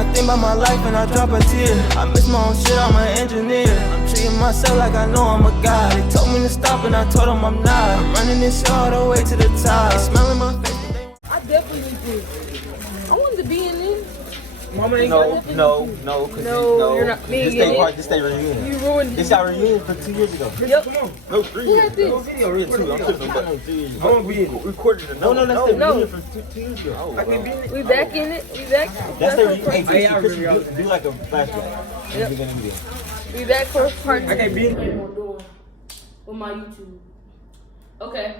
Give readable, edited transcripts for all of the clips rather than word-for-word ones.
I think about my life and I drop a tear. I miss my own shit, I'm an engineer. I'm treating myself like I know I'm a god. They told me to stop and I told them I'm not. I'm running this shit all the way to the top. They smelling my face. I definitely need this. I wanted to be in this. Mama ain't no, you're not. This stay reunion. You ruined it. This got reunion for 2 years ago. Yep. No, 3 Who years had ago. this? No video real too. I'm tripping, but 3 years ago. I want to be in it. Recorded it. No, that's the reunion for 2 years ago. I can't be in it. We back in it. We back. That's the reunion. Hey, Hey, I really Chris, do like a flashback. Yep. Video. We back for part 2. I can't be in it. With my YouTube. Okay.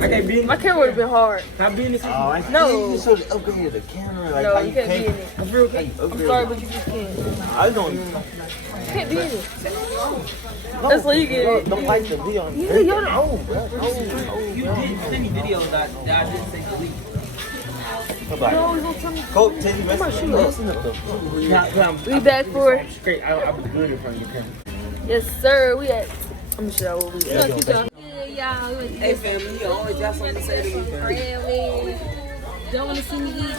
I can't be in it. My camera would have been hard. Can I be in it? No. You should upgrade the camera. Like, No, how you can't be in it. It's real. I'm sorry, but you just can't. I don't. You can't be in it. That's why you get it. Don't like the video. Yeah, you're the old, bro. You did send me videos that I didn't say delete. Come back. No, you gonna tell me. Go, tell me, listen up though. We back for. Great. I was doing it from your camera. Yes, sir. We at. I'm gonna show what we at. Hey family, you always got something to say to me, family. Don't want to see me eat.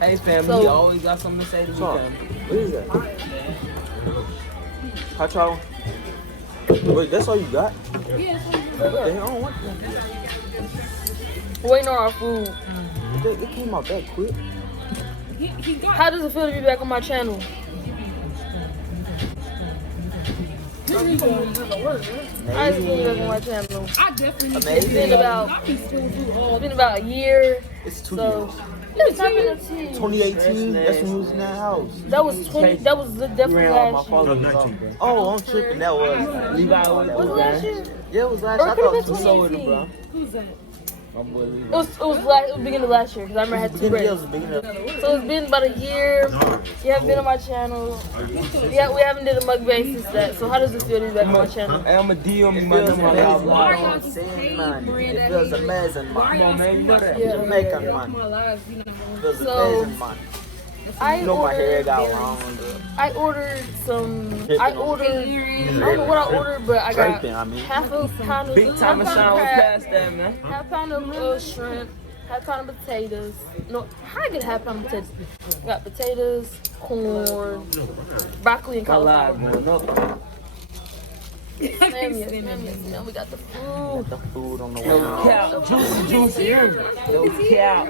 Hey family, So- you always got something to say to me, family. What is that? Hot chow. Wait, that's all you got? Yeah, What the hell? I don't want that. waiting on our food. It came out that quick. How does it feel to be back on my channel? I just feel to be back on my channel. It's been about a year. It's 2 So years. it's not been a year. 2018. That's when you was in that house. That was 20. That was definitely last year. Oh, I'm tripping. That was. Levi was Was it last year? Yeah, it was last. Or I it could thought have it been was 2018. my boy Levi. It was beginning of last year because I remember I had 2 Yeah, it breaks. was the beginning of. So it's been about a year. You haven't been on my channel. Yeah, we haven't did a mukbang since that. So how does it feel to be back on my channel? Hey, I'm a DM It my feels number. amazing. Come I'm saying, man. It feels amazing, man. on, man. You know that. Yeah. Jamaican, man. It feels So- amazing, man. I You know my hair ordered. got long. I ordered some. I don't know what I ordered, but I got Tripping, I mean. half a pound of Big time of shine was past that, man. half pound of shrimp, half pound of potatoes. No, how I get half pound of potatoes? I got potatoes, corn, broccoli, and I lied, cauliflower. man. No. Yes, ma'am. We got the food. The food on the Yo, wall. cow. Juicy. Yo, cow.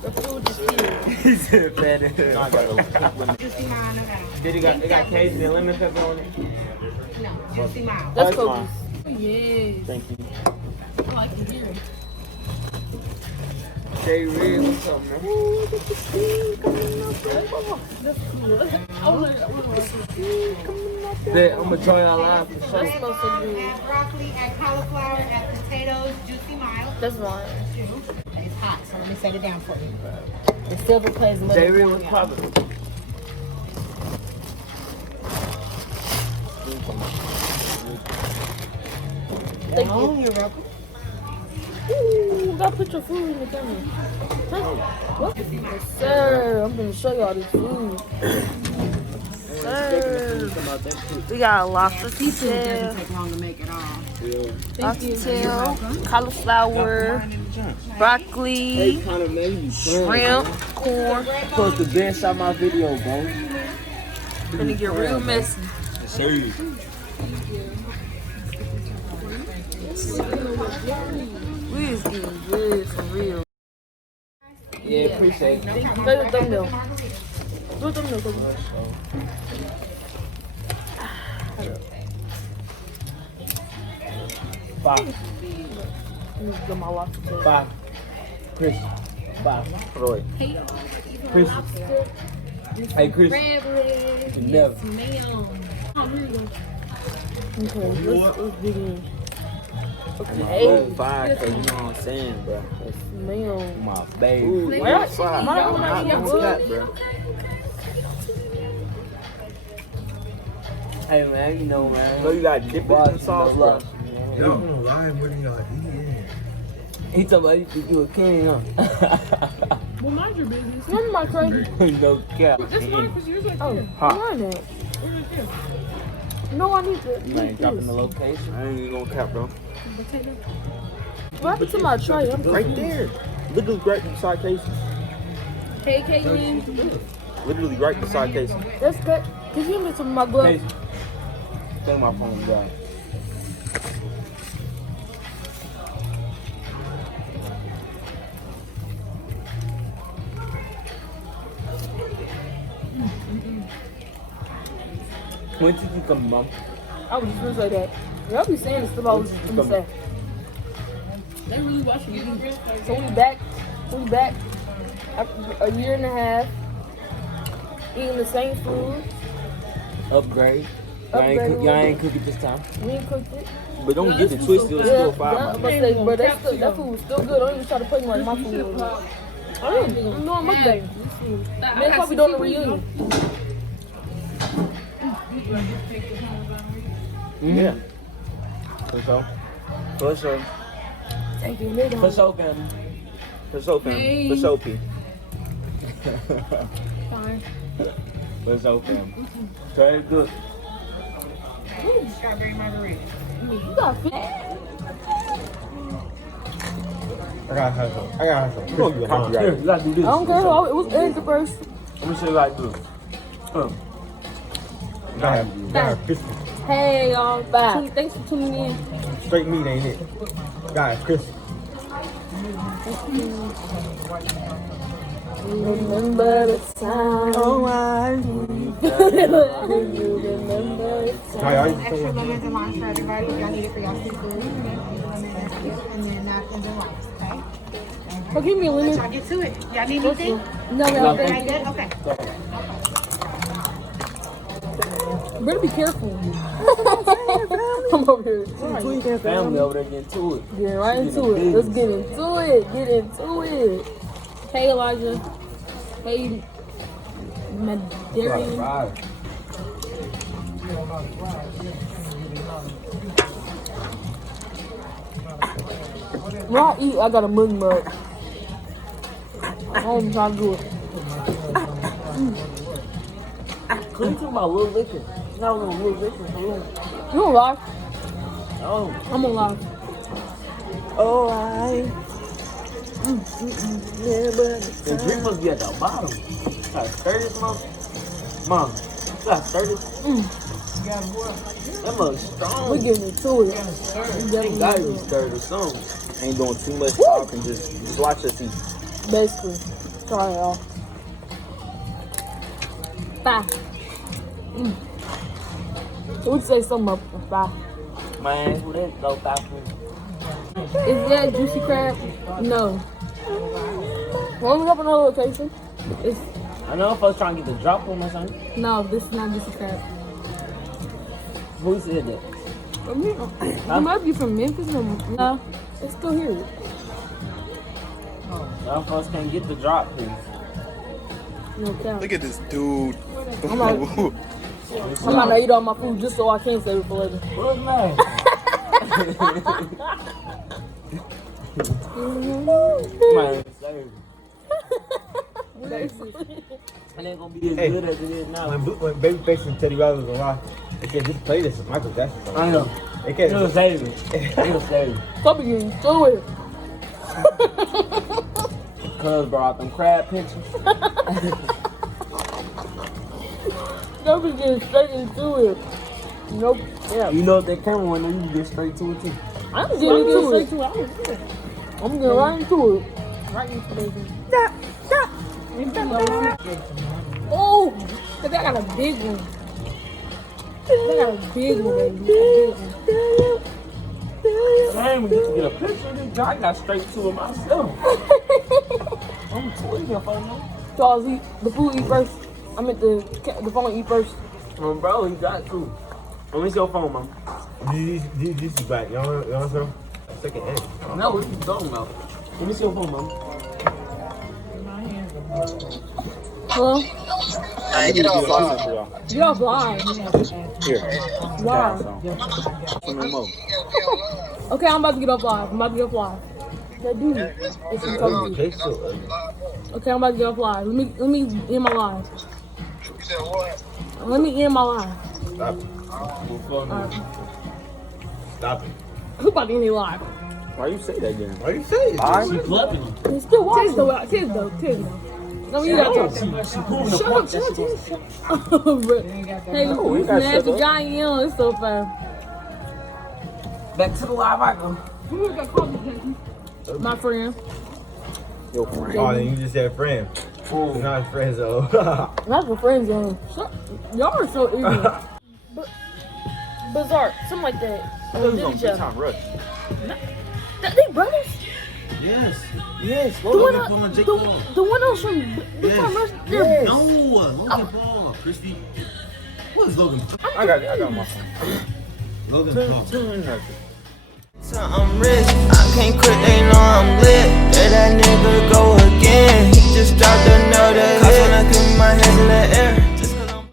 The food is here. He said fat ass. I got a Did it got cajun and lemon pepper on it? That's fine. cookies. Yes. Thank you. I like it here. Jay Red, what's up, man? Bet I'm gonna join our live for That sure. smells so good. Broccoli, add cauliflower, add potatoes, juicy mild. That's mine. It's hot, so let me set it down for you. The silver plays a Jay Red, little what's poppin'? Thank you. You're welcome. Ooh, gotta put your food in the camera. Huh? What? Yes, sir. I'm gonna show y'all this food. Sir. We got lobster tail, Take long to make it all. lobster tail, cauliflower, broccoli, Kind of maybe shrimp, corn. Supposed to bench out my video, bro. Gonna get real messy. Serious. We is getting good for real. Yeah, appreciate it. Play the thumbnail. Do a thumbnail, cookie. Five. Let me get my lobster tail. Five. Chris. Five. Roy. Chris. Hey, Chris. Never. Okay, let's dig in. Okay, Hey, 5K, you know what I'm saying, bro. mayo. My baby. Ooh, What? yeah, 5. Mine Don't don't knock eat on good. that, bro. Hey, man, you know, man. So you got dip it in the sauce, bro. Y'all gonna lie when y'all eating. He talking about you could do a king, huh? Well, mind your business. None of my crazy. No cap. Oh, mine it. No, I need to. You ain't dropping the location. I ain't even gonna cap, bro. potato. What happened to my tray? I'm Right there. Literally right beside Casey. Hey, Caitlin. Literally right beside Casey. That's good. Could you give me some of my gloves? Casey. Take my phone down. When did you come, Mom? I was just gonna say that. Y'all be saying the stuff I was just gonna say. They really watching you. So we back after a year and a half, eating the same food. Upgrade. Upgrade. Y'all ain't cook it this time. We ain't cooked it. But don't get it twisted. It's still Yeah, fire. but that food was still good. Don't even try to put me like my food was. I didn't know I'm mukbang. Next time we doing a reunion. Yeah. For sure. For sure. Thank you, nigga. For sure, family. For sure, fam. For sure, P. Fine. For sure, family. Very good. Strawberry margarita. You got fit. I gotta have some. You gonna get mine. Here, you gotta do this. I don't care. It was Eric first. Let me show you how to do it. You gotta have crispy. Hey, y'all. Bye. Thanks for tuning in. Straight meat ain't it? Gotta have crispy. Remember the time. Oh, I remember the time. Extra lemons and lime for everybody. Y'all need it for y'all seafood. And then napkins and wipes, okay? Oh, give me a lemon. Y'all get to it. Y'all need anything? No, Y'all thank you. good? Okay. Better be careful. I'm over here. Family over there getting to it. Get right into it. Let's get into it. Get into it. Hey, Elijah. Hey, Madarian. Right. When I eat, I got a mug. I don't try to do it. Couldn't talk about little liquor. No, little liquor. You don't lie. Oh. I'm gonna lie. Oh, the drink must be at the bottom. Got stir this, Mom? Mom, you got stir this? That must strong. We're getting into it. Ain't gotta be stirred or something. Ain't doing too much talking. Just watch us eat. Basically. Sorry, y'all. Bye. So we say something up. Bye. Man, who that go faster? Is that juicy crab? No. When we up another location, it's I know if I was trying to get the drop on or something. no. This is not juicy crab. Who said that? It might be from Memphis. Or, no, it's still here. Y'all folks can't get the drop, please. No cap. Look at this dude. I'm about to eat all my food just so I can save it for later. What's man? Man, save. It ain't gonna be as Hey. good as it is now. When Babyface and Teddy Riley was alive, they can't just play this. Michael Jackson song. I know. They can't. It'll save it. It'll save it. Stop getting to it. Cuz brought them crab pinchers. Stop getting straight into it. Nope. Yeah. You know if that camera went there, you can get straight to it too. I'm getting into it. I'm getting right into it. Right into the Oh, cause I got a big one. I got a big one, baby. Damn, we get to get a picture of this guy. I got straight to it myself. I'm tweaking for him. Charles, eat the food. Eat first. I meant the phone. Eat first. Bro, he got cool. Let me see your phone, man. This is back. You know what? Second hand. No, what you talking about? Let me see your phone, man. Hello? Hey, get off live. Get off live. Here. Why? Some more. Okay, I'm about to get off live. That dude. It's in Tokyo. Okay, so Okay, I'm about to get off live. Let me end my live. You said what? Let me end my live. stop it. Stop it. Who about to end their life? Why you say that then? Why you say it? Alright. She clapping him. He's still watching. Tis though. No, you got to She proving the shut point up, that she was. shut up. Hey, No, we you got nasty shut up. giant young. It's so fun. Back to the live I go. My friend. Yo, friend. Oh, then you just said friend. It's not friends though. That's my friend zone. Y'all are so ignorant. Bizarre, something like that. I thought he was on Big Time Rush. They brothers? Yes. Yes, The one, Logan Paul and Jake the Paul. one else from Big Time Rush. Yes. No, Logan Paul. Crispy. What is Logan? I got my phone. Logan Paul. So I'm rich, I can't quit, they know I'm lit. Let that nigga go again. He just dropped another hit. When I clean my hands and